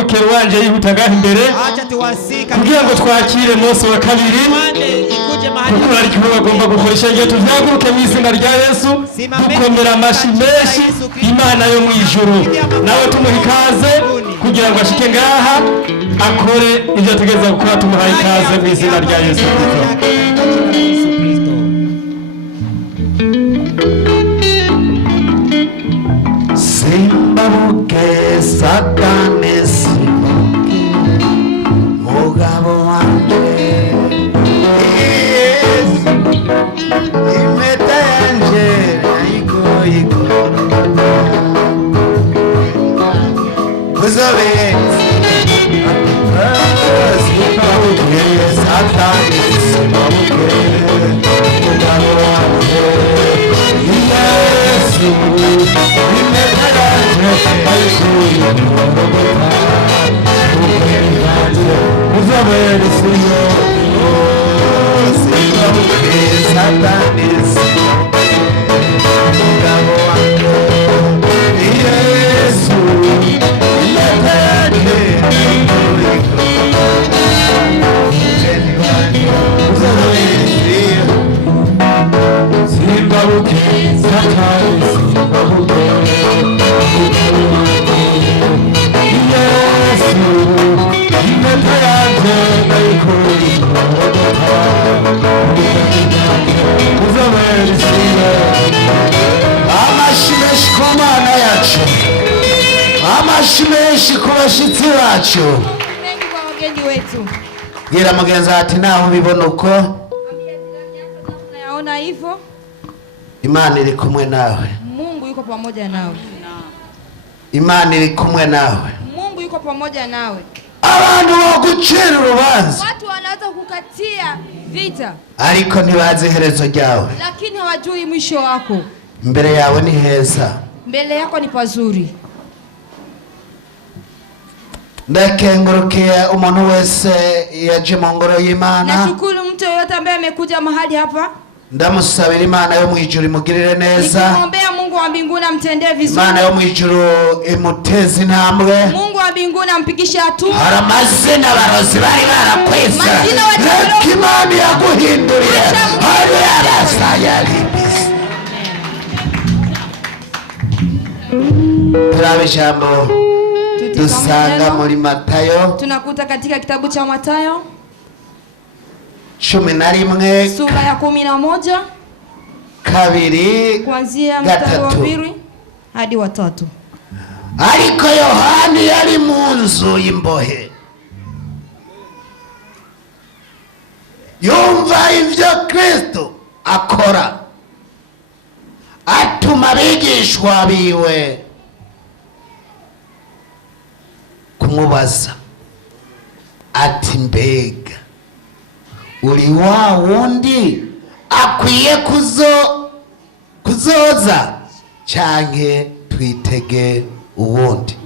duhaguruke wanje yihutaga imbere kugira ngo twakire Mose wa kabiri kuko ari cyo bagomba gukoresha igihe tuzaguruke mu izina rya Yesu dukomera amashi menshi Imana yo mu ijuru nawe tumuha ikaze kugira ngo ashike ngaha akore ibyo tugeza gukora tumuhaye ikaze mu izina rya Yesu Kristo. Simbabuke Satani simbabuke mugabo wanje impeta yanje uzobe simbabuke Satani simbabuke mugabo wanje Yesu Amashimeshi kubashitsi bacu gira mugenza ati naho bibona uko nayaona hivyo Imana iri kumwe nawe Mungu yuko pamoja nawe Imana iri kumwe nawe Mungu yuko pamoja nawe abantu bagucira urubanza watu wanaweza kukatia vita ariko ntibazi iherezo ryawe lakini hawajui mwisho wako mbere yawe ni heza mbele yako ni pazuri ndakengurukiye umuntu wese yaje mu ngoro y'Imana nashukuru mtu yote ambaye amekuja mahali hapa ndamusabira Imana yo mu ijuru imugirire neza nikimwombea Mungu wa mbinguni amtendee vizuri Imana yo mu ijuru imuteze intambwe Mungu wa mbinguni ampigishe hatua hari amazina abarozi bari barakwesa reka Imana yaguhindurire hari yarasayaribise turabe ijambo dusanga muri Matayo tunakuta katika kitabu cha Matayo 11 sura ya 11 2 kuanzia mstari wa 2 hadi wa 3 ariko Yohani yari mu nzu y'imbohe yumva ivyo Kristo akora atuma abigishwa biwe kumubaza ati mbega uri wa wundi akwiye kuzoza canke twitege uwundi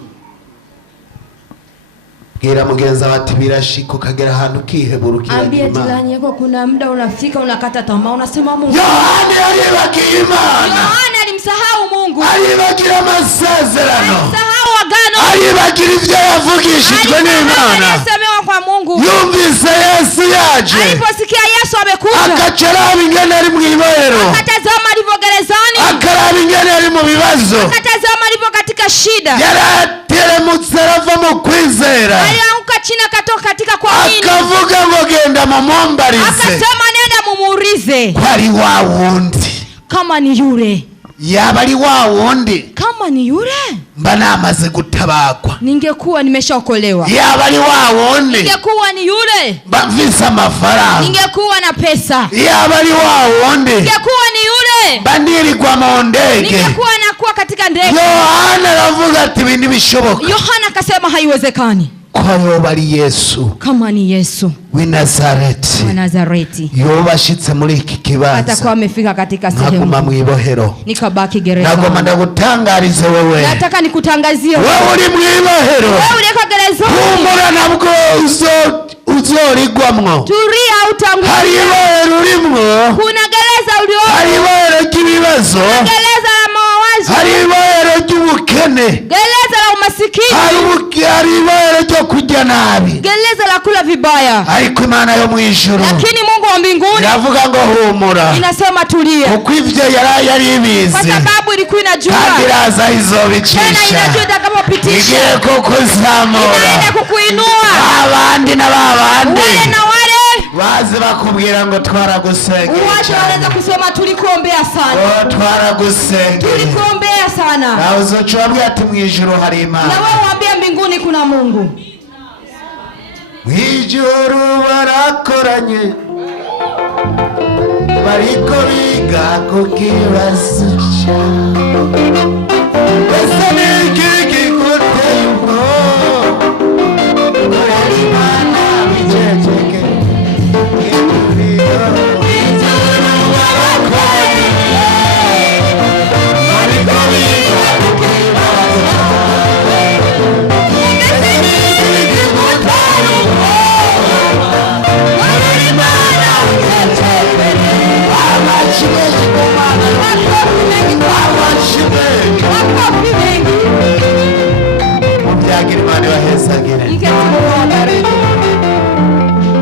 bwira mugenza bati birashika ukagera ahantu kiheburukira ambie jirani yako kuna muda unafika unakata tamaa unasema Mungu Yohani alibagira Imana Yohani alimsahau Mungu alibagira amasezerano alimsahau agano alibagira ivyo yavugishijwe n'Imana alisemewa kwa Mungu yumvise Yesu yaje aliposikia Yesu amekuja akacaraba ingene ari mu ibohero akatazama alivyo gerezani akaraba ingene ari mu bibazo akatazama alivyo katika shida yarateremutse arava mu kwizera alianguka chini akatoka katika kuamini akavuga ngo genda mumumbarize akasema nenda mumuulize kwari wa wundi kama ni yule yaba ari wa wundi kama ni yule mba namaze gutabakwa ningekuwa nimeshaokolewa yaba ari wa wundi ningekuwa ni yule mba mfise amafaranga ningekuwa na pesa yaba ari wa wundi ningekuwa ni yule mba nirirwa mu ndege ningekuwa nakuwa katika ndege Yohana aravuga ati ibindi bishoboka Yohana akasema haiwezekani kwa yoba ari Yesu kama ni Yesu wa Nazareti yobashitse muri iki kibanza atakuwa amefika katika sehemu naguma mu ibohero nikabaki gerezani nagoma ndagutangarize wewe nataka nikutangazie wewe uri mu ibohero wewe uliko gerezani humura nabwo uzorigwamwo turia utangulia hari ibohero urimwo kuna gereza ulio hari ibohero ry'ibibazo gereza la mawazo hari ibohero ry'ubukene gereza la masikini. Hari ibara ryo kurya nabi. Gereza la kula vibaya. Ariko Imana yo mu ijuru, lakini Mungu wa mbinguni iravuga ngo humura. Inasema tulia. Kuko ivyo yari ibizi. Kwa sababu ilikuwa inajua. Kandi iraza izobicisha. Tena inajua itakapopitisha. Igiye kukuzamura. Inaenda kukuinua. Abandi na babandi. Wale na wale. Bazi bakubwira ngo twaragusenga. Watu wanaweza kusema tulikuombea sana. Oh, twaragusenga. Tulikuombea sana. Na uzochwambia ati mu ijuru hari Imana. Na wewe waambia mbinguni kuna Mungu. Mwijuru barakoranye. Bariko biga kukibazo cha. Ese niki kikuteye ubwoba? Hari Imana bijejeke.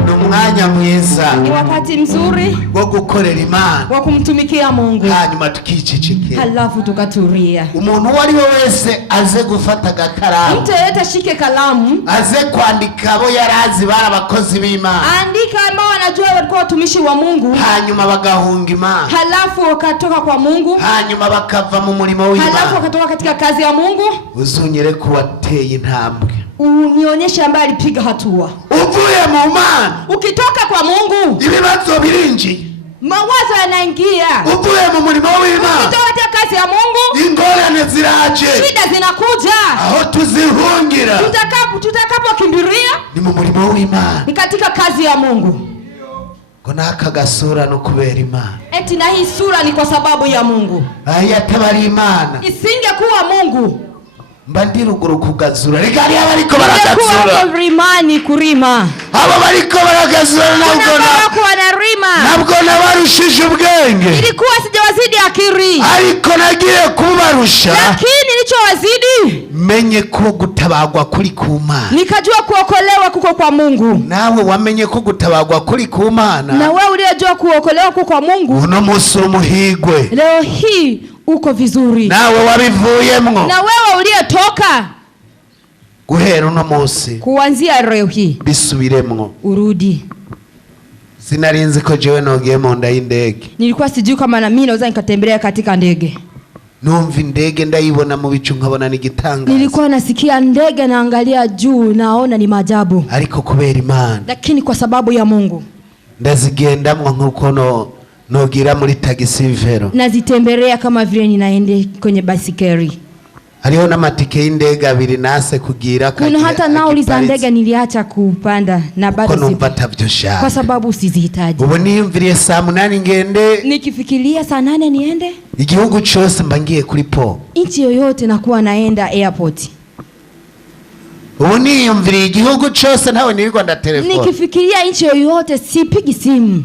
Numwanya mwiza. Ni wakati mzuri wo gukorera Imana. Wa kumtumikia Mungu. Hanyuma tukicecekera. Halafu tukatulia. Umuntu wari wese aze gufata agakaramu. Mtu yeyote ashike kalamu. Aze kwandika abo yarazi bara abakozi b'Imana. Andika ambao wanajua walikuwa watumishi wa Mungu. Hanyuma bagahunga Imana. Halafu wakatoka kwa Mungu. Hanyuma bakava mu murimo w'Imana. Halafu wakatoka katika kazi ya Mungu. Uzunyere kuwateye intambwe. Unionyeshe ambaye alipiga hatua. Uvuye mu Mana. Ukitoka kwa Mungu. Ibibazo birinji. Mawazo yanaingia. Uvuye mu murimo w'Imana. Ukitoka katika kazi ya Mungu. Ingorane ziraje. Shida zinakuja. Aho tuzihungira. Tutakapokimbilia. Ni mu murimo w'Imana. Ni katika kazi ya Mungu. Kona akagasura no kubera Imana. Eti na hii sura ni kwa sababu ya Mungu. Ahi atabari Imana. Isingekuwa Mungu. Mbandi ruguru kugazura. Rigari abariko baragazura. Kwa rimani kurima. Abo bariko baragazura nabwo nabarushije ubwenge. Ilikuwa sijawazidi akiri. Ariko nagiye kubarusha. Lakini nilichowazidi. Menye ko gutabagwa kuri ku Mana. Nikajua kuokolewa kuko kwa Mungu. Nawe wamenye ko gutabagwa kuri ku Mana. Na wewe uliyejua kuokolewa kuko kwa Mungu. Uno musi umuhigwe. Leo hii uko vizuri. Nawe wabivuyemwo. Na wewe uliyetoka. Guhera uno musi. Kuanzia leo hii. Bisubiremwo. Urudi. Sinarinzi ko jewe nogiye mu nda y'indege. Nilikuwa sijui kama na mimi naweza nikatembelea katika ndege. Numva indege ndayibona mu bicu nkabona ni gitangaza. Nilikuwa nasikia ndege naangalia juu naona ni maajabu. Ariko kubera Imana. Lakini kwa sababu ya Mungu. Ndazigendamwo nkuko nogira muri tagisi vero. Nazitembelea kama vile ninaende kwenye basikeli. Hariho n'amatike y'indege abiri nase kugira kuna hata nauli za ndege niliacha kupanda na bado sipo. Kwa sababu sizihitaji. Ubu niyumviriye saa 8 ngende. Nikifikiria saa 8 niende. Igihugu cyose mbangiye kuri po. Nchi yoyote nakuwa naenda airport. Ubu niyumviriye igihugu cyose nawe nirirwa nda telefone. Nikifikiria nchi yoyote sipigi simu.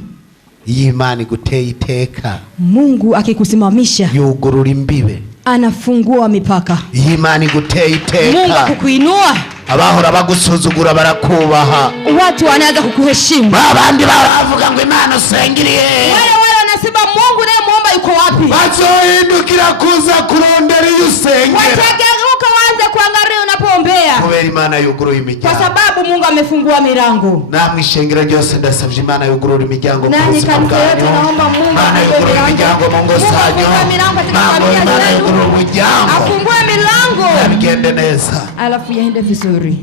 Imana iguteye iteka. Mungu akikusimamisha. Yugurura imbibe. Anafungua mipaka. Imana iguteye iteka. Mungu akukuinua. Abahora bagusuzugura barakubaha. Watu wanaanza kukuheshimu. Babandi baravuga ngo Imana usengiriye. Wale wanasema Mungu naye muomba yuko wapi? Bazohindukira kuza kurondera yusenge. Watageuka waanze kuangalia unapoombea. Kubera Imana yuguruye imiryango. Kwa sababu Mungu amefungua milango. Namwe ishengero ryose ndasavye Imana yugurura imiryango ku buzima bwanyu. Imana yugurura imiryango mu ngo zanyu. Imana yugurura umuryango. Afungue milango. Bigende neza. Alafu yaende vizuri.